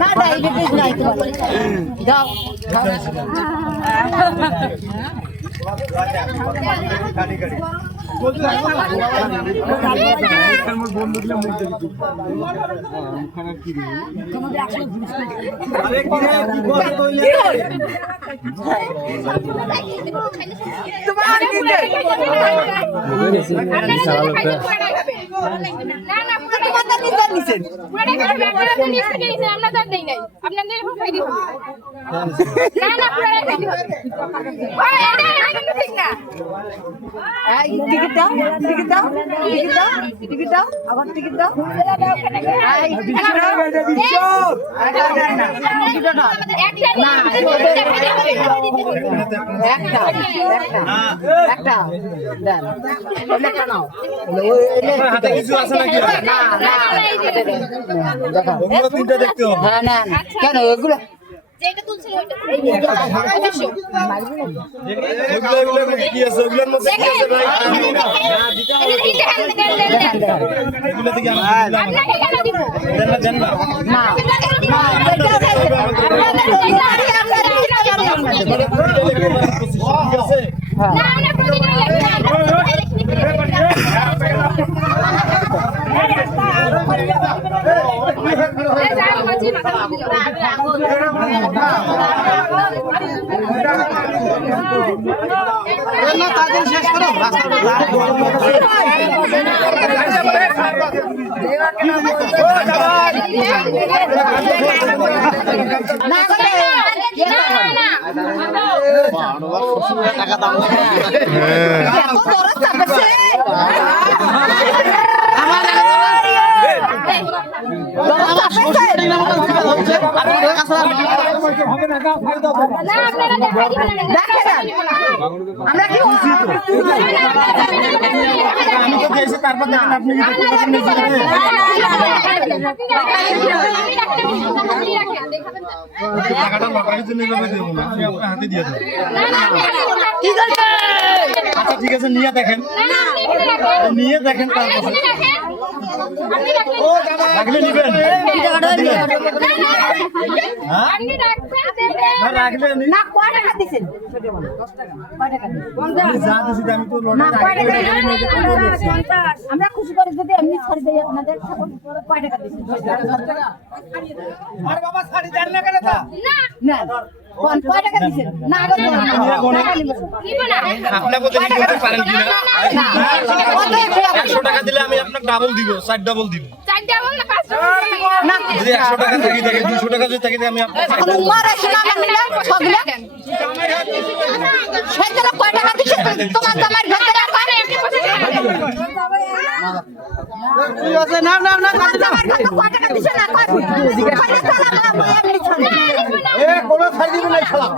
না ডায়াবেটিস নাই তো দাও টিকিট দাও টিকিট দাও টিকিট দাও টিকিট দাও আবার টিকিট দাও কেন এগুলো যেটা তুলছিল ওইটা কি আছে ওগুলোর মধ্যে কি আছে ভাই এগুলো থেকে আপনাকে কেন দিব দেন না না শেষ করো টাকা দাম আমি তো গেছি তারপর দেখেন আপনি টাকাটা লটারির জন্য দেবো না আমি আপনার হাতে দিয়ে দেবো আচ্ছা ঠিক আছে নিয়ে দেখেন তারপর রাখলে নিবেন আমরা খুশি করে যদি এমনি ছাড়ি দেই আপনাদের কয় টাকা দিচ্ছেন আর বাবা ছাড়ি দেন না কেন তা না কোন কয় টাকা দিচ্ছেন না আপনাকে দিতে পারেন কিনা 100 টাকা দিলে আমি আপনাকে ডাবল দিব 4 ডাবল দিব 4 ডাবল না 5 না যদি 100 টাকা থাকি 200 টাকা যদি থাকি আমি আপনাকে মারা শোনা মিলা ছগলা সেটা কয় টাকা দিচ্ছেন তোমার জামার ঘরে পারে এমনি বসে ঠিক আছে না কয় টাকা দিচ্ছেন না কয় এ কোন ছাই দিবে না শালা